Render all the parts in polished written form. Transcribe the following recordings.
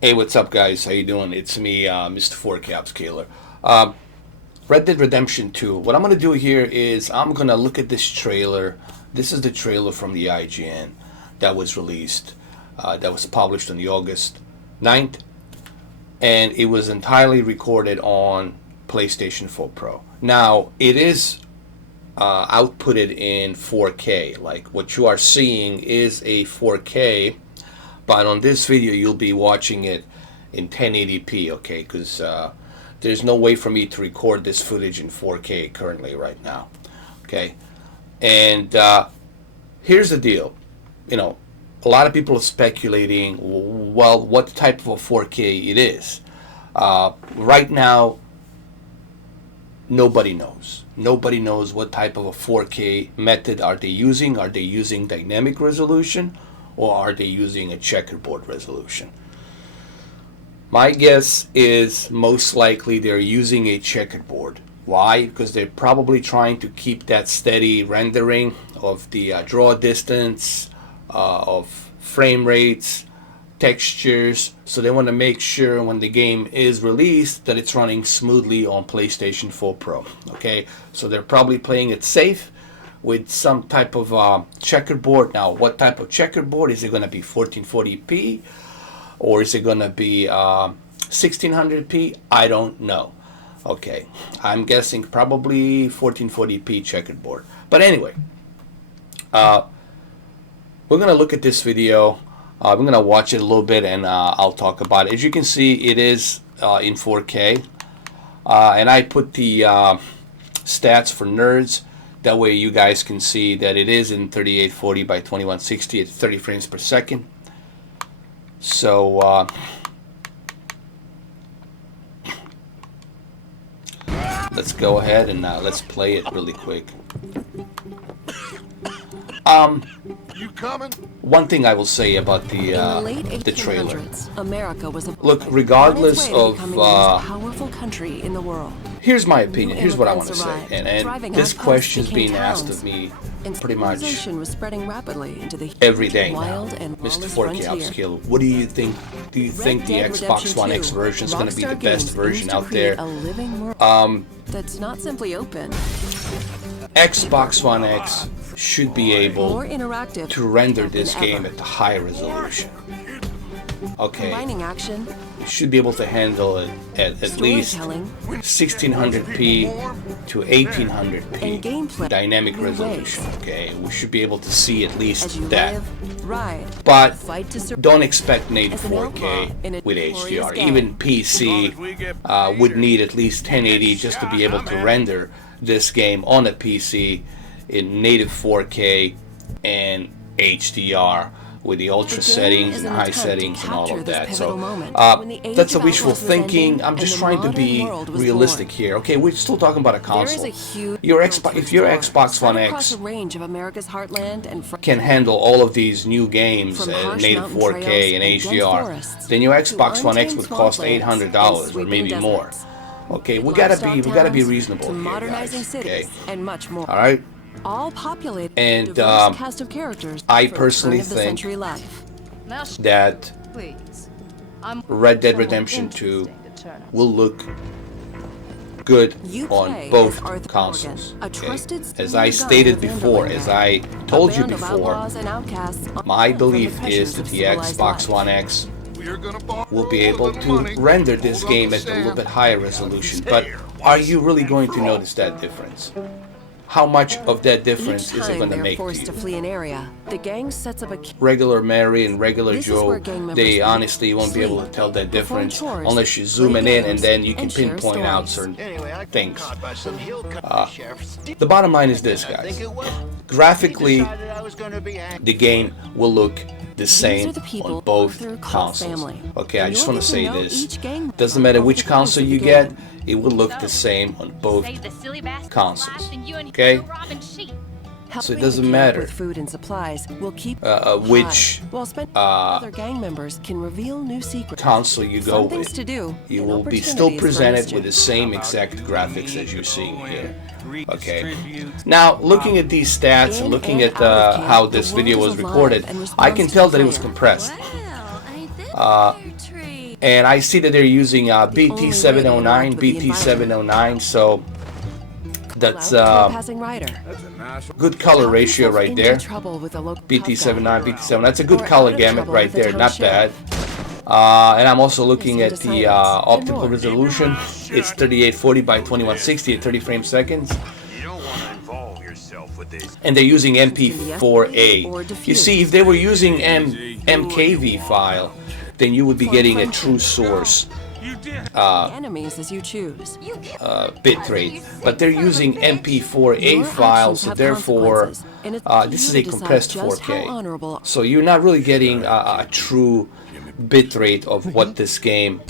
Hey, what's up, guys? How you doing? It's me, Mr. 4K Upscaler. Um, Red Dead Redemption 2. What I'm going to do here is I'm going to look at this trailer. This is the trailer from the IGN that was released, that was published on the August 9th, and it was entirely recorded on PlayStation 4 Pro. Now, it is outputted in 4K. Like, what you are seeing is a 4K, but on this video you'll be watching it in 1080p, okay? Because there's no way for me to record this footage in 4K currently right now, okay? And here's the deal. You know, a lot of people are speculating, well, what type of a 4K it is. Right now, nobody knows. Nobody knows what type of a 4K method are they using. Are they using dynamic resolution, or are they using a checkerboard resolution? My guess is most likely they're using a checkerboard. Why? Because they're probably trying to keep that steady rendering of the draw distance, of frame rates, textures, so they want to make sure when the game is released that it's running smoothly on PlayStation 4 Pro. Okay, so they're probably playing it safe with some type of checkerboard. Now, what type of checkerboard? Is it going to be 1440p, or is it going to be 1600p? I don't know. Okay, I'm guessing probably 1440p checkerboard. But anyway, we're going to look at this video. We're going to watch it a little bit, and I'll talk about it. As you can see, it is in 4K. And I put the stats for nerds. That way you guys can see that it is in 3840 by 2160 at 30 frames per second. So let's go ahead and let's play it really quick. You coming? One thing I will say about the trailer. America was Look, regardless of powerful country in the world. Here's my opinion. Here's what I want to say, and this question is being asked of me pretty much Was spreading rapidly into the every day now. wild and Mr. lawless 4K frontier. Upscale, what do you think? Do you think the Dead Xbox Redemption One 2, X version is going to be the Rockstar best Games version aims to out create there? A living world that's not simply open. Xbox One X should be able More interactive to render than this ever. game at the high resolution. Okay, Combining action, it should be able to handle it at least storytelling, 1600p to and 1800p gameplay dynamic new ways. resolution. Okay, we should be able to see at as least you that. live, ride, But fight to survive. don't expect native As an outlaw 4K in a with glorious HDR. game. Even PC would need at least 1080 just to be able to render this game on a PC in native 4K and HDR with the ultra The game settings is and an high attempt to settings and all capture of this that. pivotal So moment when the age that's a of wishful outlaws was thinking. ending I'm just and the trying to modern be world was realistic born. here. Okay, we're still talking about a There is console. a huge Your world Xbox, to if your explore, Xbox One spread across X a range of America's heartland and can handle all of these new games From at harsh native mountain 4K trails and and dense HDR, forests then your to Xbox One X untamed would cost swamplands $800 and or maybe sweeping more. deserts. Okay, we Livestock gotta be towns reasonable to here, modernizing guys. cities Okay, and much more. all right. All populated And, with a diverse cast of characters I for personally turn of the think century life. that Please. Red Dead Redemption 2 will look good You play on as both Arthur consoles. Morgan, a Okay? trusted As senior I gun stated of the before, Underland. as I told you A band of before, outlaws and outcasts my unfurled from belief the is pressures that of the civilized Xbox life. One X We're gonna borrow will be a able little to money. render this Hold up game the at a little stand. bit higher resolution. But are you really going to notice that difference? How much of that difference Each is it time going to they're make to forced to you? flee an area, the gang sets up a Regular Mary and regular This is Joe, where gang members they meet, honestly won't be able to sleep, tell that perform difference chores, unless you're play zooming in, and games, then you can and share pinpoint out stories. certain things. The bottom line is this, guys. Graphically, the game will look the same are the people on both Arthur called consoles. family. Okay, I And just you'll want to get to say know this. each gang Doesn't member matter over which the course console of you the get, game. it will look the same on both. Save the silly bastards consoles. last and you and Okay? Joe robbing sheep. So it Helping doesn't the camp matter with food and supplies will keep which high, while spending other gang members can reveal new secrets. console you go Fun things with. to do. You and will be still opportunities for presented mischief. with the same exact graphics as you're seeing here. Okay. Now, looking at these stats and In looking and at out of camp, how the this world video is was alive recorded, and I can responds tell to that it was plan. compressed. And I see that they're using The only way to BT709, interact with the BT709, so that's Allowed to a passing rider. good color Talk ratio yourself right into there. trouble with a local BT79, tough guy. BT7, that's a good Or color out of gamut trouble right with a there, tough not sheriff. bad. And I'm also looking Listen at to the silence and optical more. resolution. It's 3840 by 2160 at 30 frames seconds. You don't want to involve yourself with this. And they're using or MP4A. You see, if they were using MKV file, then you would be getting a true source Enemies as you choose. bitrate. But they're using MP4A files, so therefore this is a compressed 4K. So you're not really getting a true bitrate of what this game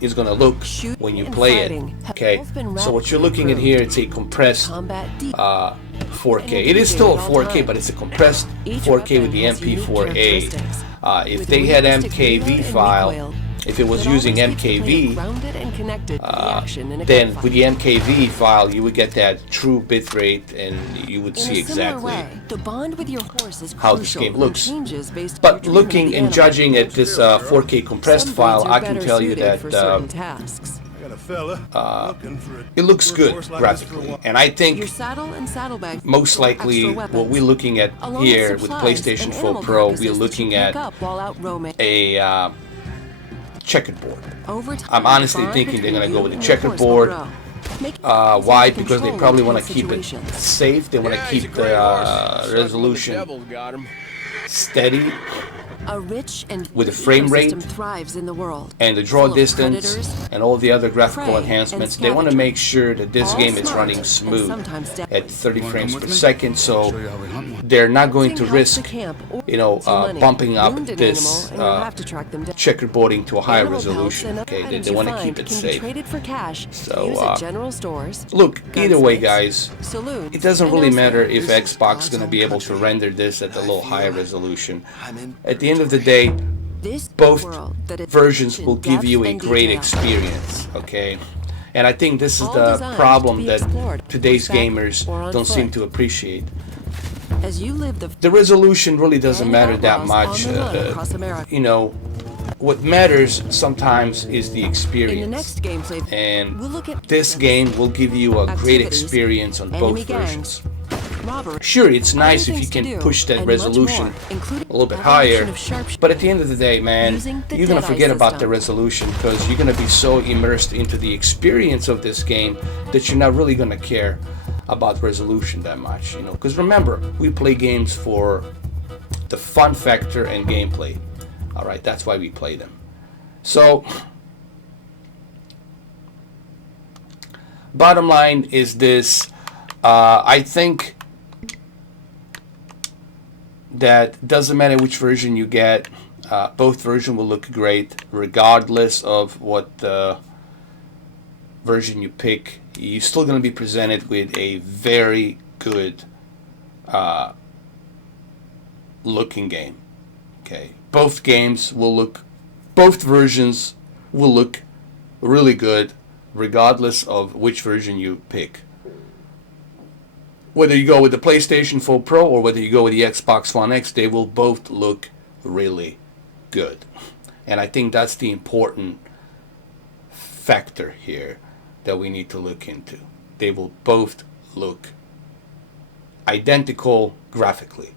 is going to look when you play it. Okay, so what you're looking at here, it's a compressed 4K. It is still a 4K, but it's a compressed 4K with the MP4A. If they had MKV file, if it was using MKV, then with the MKV file, you would get that true bitrate, and you would see exactly how this game looks. But looking and judging at this 4K compressed file, I can tell you that it looks good graphically, and I think most likely what we're looking at here with PlayStation 4 Pro, we're looking at a checkerboard. I'm honestly thinking they're going to go with the checkerboard. Why? Because they probably want to keep it safe. They want to keep the resolution steady with the frame rate and the draw distance and all the other graphical enhancements. They want to make sure that this game is running smooth at 30 frames per second, so they're not going to risk, bumping up this checkerboarding to a higher resolution. Okay, they want to keep it safe. So, look, either way, guys, it doesn't really matter if Xbox is going to be able to render this at a little higher resolution. At the end of the day, both versions will give you a great experience, okay? And I think this is the problem that today's gamers don't seem to appreciate. The resolution really doesn't matter that much. What matters sometimes is the experience. And this game will give you a great experience on both versions. Sure, it's nice if you can push that resolution a little bit higher, but at the end of the day, man, you're going to forget about the resolution because you're going to be so immersed into the experience of this game that you're not really going to care about resolution that much, because remember, we play games for the fun factor and gameplay. Alright, that's why we play them. So, bottom line is this, I think that doesn't matter which version you get, both versions will look great regardless of what version you pick. You're still going to be presented with a very good looking game. Okay, both versions will look really good regardless of which version you pick. Whether you go with the PlayStation 4 Pro or whether you go with the Xbox One X, they will both look really good. And I think that's the important factor here that we need to look into. They will both look identical graphically.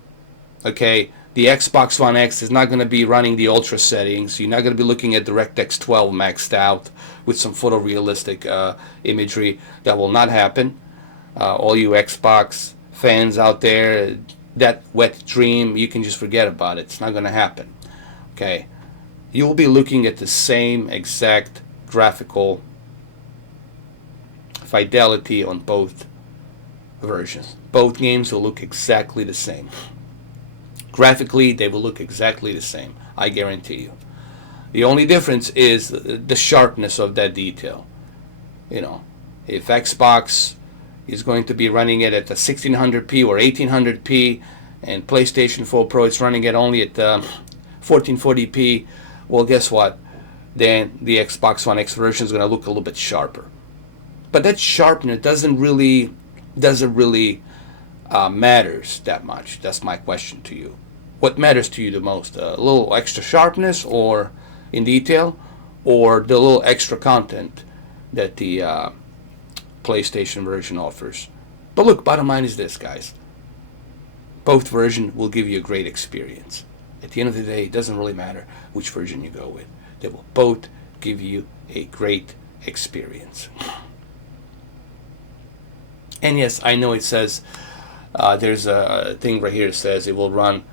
Okay, the Xbox One X is not going to be running the ultra settings. You're not going to be looking at DirectX 12 maxed out with some photorealistic imagery. That will not happen. All you Xbox fans out there, that wet dream, you can just forget about it. It's not going to happen. Okay, you will be looking at the same exact graphical fidelity on both versions. Both games will look exactly the same. Graphically, they will look exactly the same. I guarantee you. The only difference is the sharpness of that detail. If Xbox is going to be running it at the 1600p or 1800p, and PlayStation 4 Pro is running it only at 1440p, well, guess what? Then the Xbox One X version is going to look a little bit sharper. But that sharpness doesn't really matters that much. That's my question to you. What matters to you the most? A little extra sharpness or in detail, or the little extra content that the PlayStation version offers. But look, bottom line is this, guys. Both versions will give you a great experience. At the end of the day, it doesn't really matter which version you go with. They will both give you a great experience. And yes, I know it says, there's a thing right here that says it will run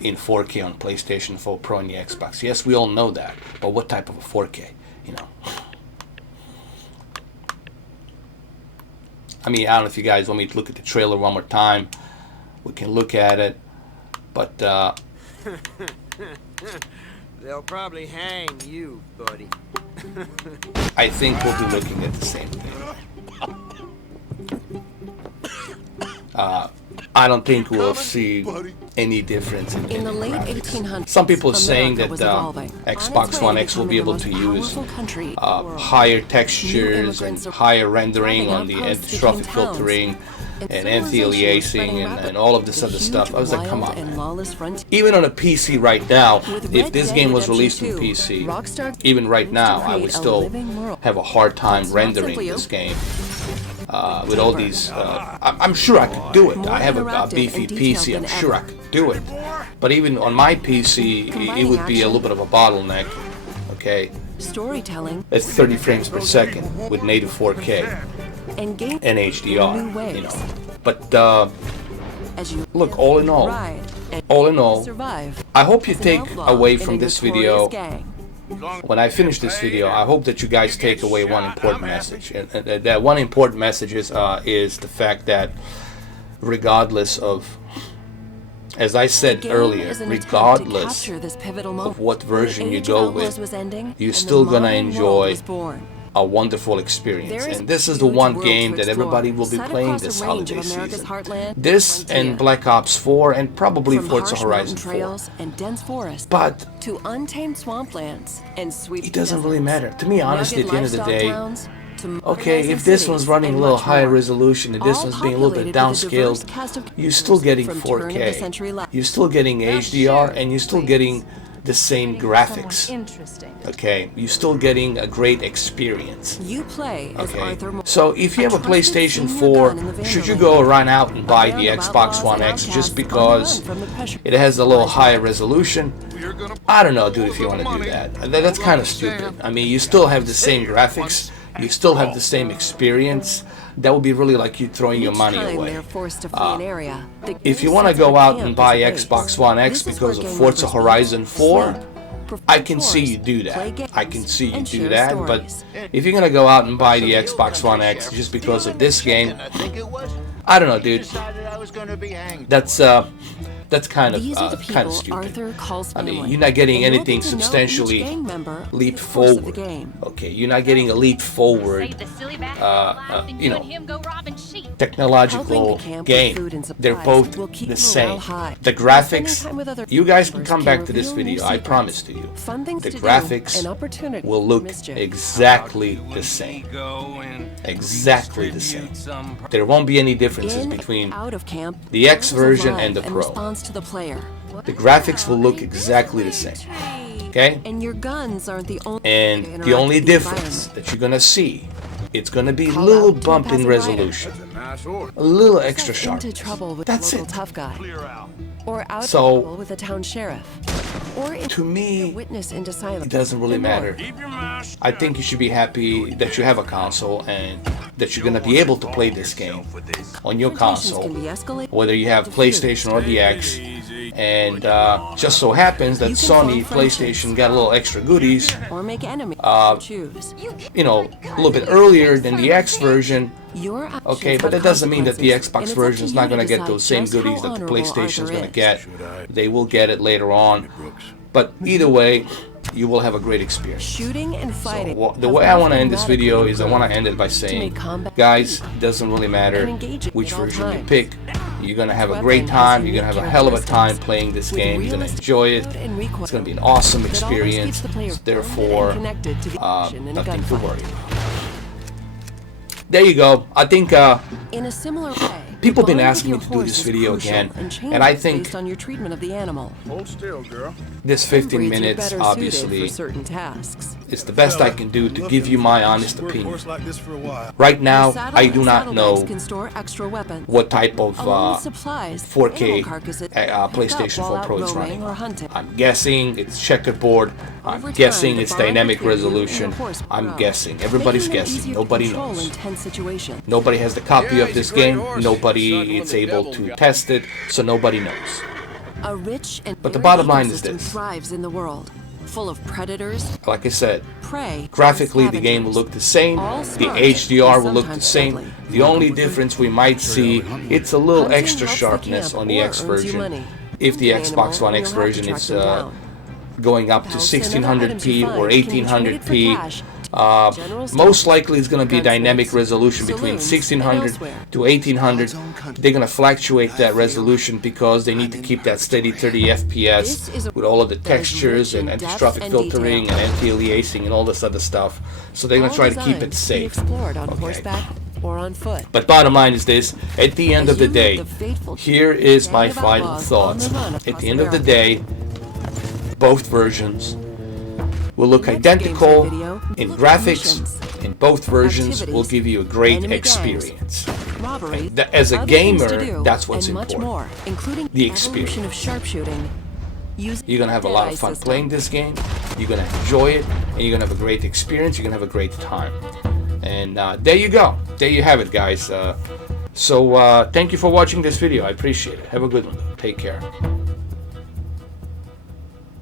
in 4K on PlayStation 4 Pro and the Xbox. Yes, we all know that. But what type of a 4K? You know. I mean, I don't know if you guys want me to look at the trailer one more time. We can look at it. But, They'll probably hang you, buddy. I think we'll be looking at the same thing. I don't think we'll see any difference in In the late graphics. 1800s, Some people are saying America that was evolving. Xbox On One its X way will to be able to becoming the most use powerful country in the world. higher textures and immigrants are higher rendering driving on the outposts anti-trophy between towns. filtering Its and civilization was anti-aliasing spreading and rapidly. all of this The other huge, stuff. I was like, come wild on, and man. lawless frontier. Even on a PC right now, With if Red this Dead game was Redemption released on 2, PC, Rockstar even right aims to now, I create would a still living world. have a hard time It's not rendering simply this open. game. With all these, I'm sure I could do it. More I have a interactive beefy and detailed PC. I'm than sure I ever. could do it. But even on my PC, it Combining would be a action. little bit of a bottleneck. Okay, Storytelling at 30 frames per second with native 4K and game and HDR. new ways. You know, but as you look, all in all, ride and survive. I hope you as an take outlaw away in a from this notorious video. gang. When I finish this video, I hope that you guys take away one important message, and that one important message is the fact that regardless of, as I said Game earlier, is an attempt to regardless capture this pivotal moment of what when the version you age go of outlaws with, was ending you're and the still gonna modern world enjoy was born. a wonderful experience. There is And this is a the huge one world game to that explore, everybody will be set playing across this a range holiday of America's season. heartland and This frontier. and Black Ops 4 and probably From Forza harsh Horizon mountain 4. trails and dense forests But to untamed swamplands and sweet it doesn't really deserts. matter. To me, honestly, at the end of the Rugged day, lifestyle towns to okay, modernizing if this cities one's running a and little much higher more. resolution and this All one's being a little bit populated with a diverse downscaled, cast of you're still getting characters from turn-of-the-century 4K. life. You're still getting HDR and you're still getting the same graphics. Interesting. Okay, you're still getting a great experience. You play as Okay, Arthur Morgan, so if you have a trusted PlayStation senior 4, gun in the should you Vanderland. go run out and buy band the of Xbox outlaws One and X outcasts just on the because run from the pressure it has a little of higher life. resolution? We're gonna I don't know, dude, if you want to do that. That's kind of stupid. I mean, you still have the same graphics, you still have the same experience. That would be really like you throwing your Each money time away. they're forced to flee an area, the If you game want to sets go up out camp and buy as a base. Xbox One X This is because where of game Forza members Horizon eat, 4, sleep, I can see perform, you do play that. games, I can see you and do share that, stories. but if you're gonna go out and buy the Xbox One X just because of this game, I don't know, dude. That's kind of These are the people stupid. Arthur calls I family. mean, you're not getting and you'll anything get to know each substantially gang member through leap the course of the forward. game. Okay, you're not getting a leap forward Save the silly bastard alive and you you know, and him go robbing sheep. Helping technological the camp with game. food and They're supplies both will keep the morale same. high. The Spending graphics, time with other you guys can members come back to this reveal new video, I secrets, promise to you. fun things The to do, graphics and opportunities will for look mischief. exactly the same. Exactly the same. There won't be any differences In between and out of camp, the X players version alive and the Pro. responds to the player. The graphics will look exactly the same. Okay? And your guns aren't the only And way to the interact only with the difference environment. that you're gonna see, it's gonna be a Call little out to a bump in passing rider. resolution. A little extra Get sharp. into trouble with That's a local it. tough guy, or out of So, trouble with a town sheriff, or To me, a witness into silence. it doesn't really and more. matter. I think you should be happy that you have a console and that you're gonna be able to play this game on your Confrontations console, can be escalated, whether you have diffused, PlayStation or the X. And just so happens that You can Sony form friendships. PlayStation got a little extra goodies, or make enemies. if you choose. you know, a little bit earlier than the X version. Your actions Okay, but have that doesn't mean that the consequences, Xbox and it's up version to is you not to going to get decide those same just how goodies that the honorable PlayStation is Arthur going to is. get. They will get it later on. But either way, you will have a great experience. Shooting and fighting. The have way I both want to been end this video radically is I want to improved end it by to saying, make combat guys, easy it doesn't really matter and engaging which at all version you times. pick. You're going to have a Each great weapon has time. You're going to have a unique hell of a time characteristics playing this with game. You're going to realistic enjoy it. load and recoil It's going to be an awesome that always experience. keeps the player Therefore, grounded and connected to the action in a nothing to gunfight. worry about. There you go. I think In a similar way, people the been bond with asking me your to do horse this is video crucial again, and and I changes think based on your treatment of the animal. hold still, girl. this 15 Breeds are minutes, better suited obviously, for certain tasks. It's the best I can do to give you my honest opinion. Like this for a while. Right now, I do not know Can store extra weapons. what type of Along with supplies, 4K ammo carcasses, PlayStation 4 while Pro out is roaming running. or hunting. I'm guessing it's checkerboard. I'm Over guessing time, it's the bond dynamic between you and resolution. your horse I'm grows, guessing. Everybody's making them guessing. easier to Nobody control knows. in tense situations. Nobody has the copy Yeah, of he's a this great game. horse. Nobody Son is of the able devil to guy. test it, so nobody knows. A rich and But the varied bottom line is ecosystem this. thrives in the world, full of predators, Like I said, prey, graphically the and game will look the same. All The smart HDR and will look the sometimes same. deadly. The only difference we might see, it's a little Hunting extra helps the sharpness camp on the or X earns you version. money. If the An Xbox animal, One and X you'll have to version track is them down. going up to Pelts and other 1600p items you or find can be traded for 1800p. cash. General Most stores, likely it's going to be dynamic gunsmiths, resolution between saloons, and 1600 elsewhere. to 1800. They're going to fluctuate that resolution because they need to keep that steady 30 This FPS is a with all of the that is textures rich and in depth anti-traffic and filtering detail. and anti-aliasing and all this other stuff. So they're going to try to keep it safe. Explored on Okay. horseback or on foot. But bottom line is this, at the end of the day, here is my final thoughts. At the end of the day, both versions will look Next identical gameplay video, in look at graphics, missions, and both versions will activities, give you a great enemy gangs, experience. robbery, As a other things to gamer, do, that's what's and much important. more, including The evolution experience. of sharpshooting. You're gonna have a lot of fun playing this game. You're gonna enjoy it, and you're gonna have a great experience. You're gonna have a great time. And there you go. There you have it, guys. So thank you for watching this video. I appreciate it. Have a good one. Take care.